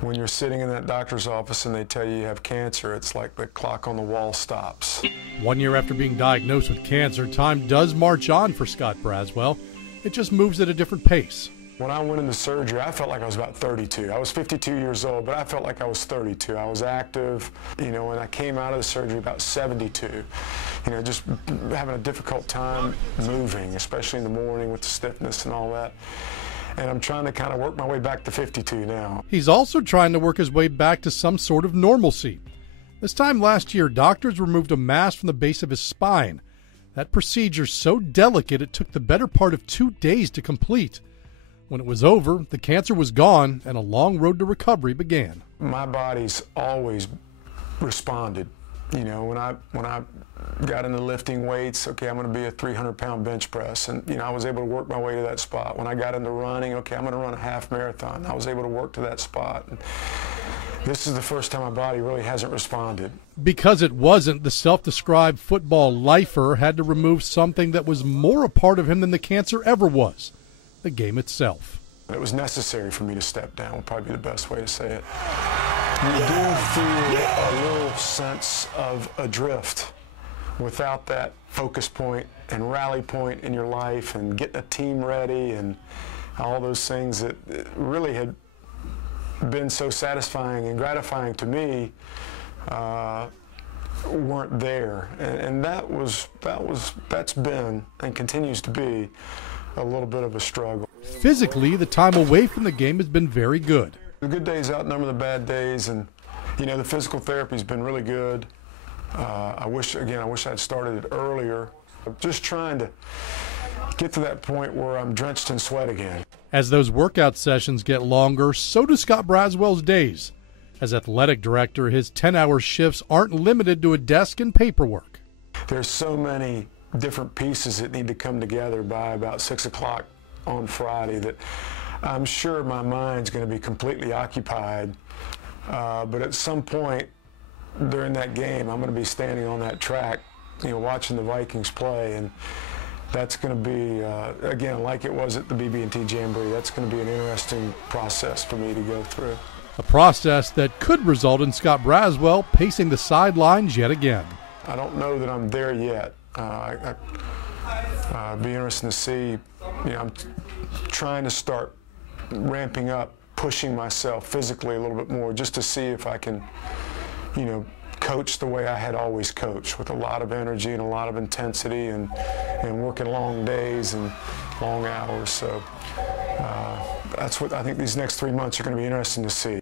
When you're sitting in that doctor's office and they tell you you have cancer, it's like the clock on the wall stops. 1 year after being diagnosed with cancer, time does march on for Scott Braswell. It just moves at a different pace. When I went into surgery, I felt like I was about 32. I was 52 years old, but I felt like I was 32. I was active. When I came out of the surgery about 72, just having a difficult time moving, especially in the morning with the stiffness and all that. And I'm trying to kind of work my way back to 52 now. He's also trying to work his way back to some sort of normalcy. This time last year, doctors removed a mass from the base of his spine. That procedure so delicate it took the better part of 2 days to complete. When it was over, the cancer was gone and a long road to recovery began. My body's always responded. When I got into lifting weights, okay, I'm going to be a 300-pound bench press, and I was able to work my way to that spot. When I got into running, okay, I'm going to run a half marathon. I was able to work to that spot. And this is the first time my body really hasn't responded. Because it wasn't, the self-described football lifer had to remove something that was more a part of him than the cancer ever was: the game itself. It was necessary for me to step down, would probably be the best way to say it. You do feel a little sense of adrift without that focus point and rally point in your life and getting a team ready and all those things that really had been so satisfying and gratifying to me weren't there. And that's been and continues to be a little bit of a struggle. Physically, the time away from the game has been very good. The good days outnumber the bad days, and the physical therapy's been really good. I wish I'd started it earlier. I'm just trying to get to that point where I'm drenched in sweat again. As those workout sessions get longer, so do Scott Braswell's days. As athletic director, his 10-hour shifts aren't limited to a desk and paperwork. There's so many different pieces that need to come together by about 6 o'clock on Friday that I'm sure my mind's going to be completely occupied, but at some point during that game, I'm going to be standing on that track, watching the Vikings play, and that's going to be, again, like it was at the BB&T Jamboree, that's going to be an interesting process for me to go through. A process that could result in Scott Braswell pacing the sidelines yet again. I don't know that I'm there yet. It'd be interesting to see. I'm trying to start ramping up, pushing myself physically a little bit more, just to see if I can, coach the way I had always coached, with a lot of energy and a lot of intensity and working long days and long hours. So that's what I think these next 3 months are going to be interesting to see.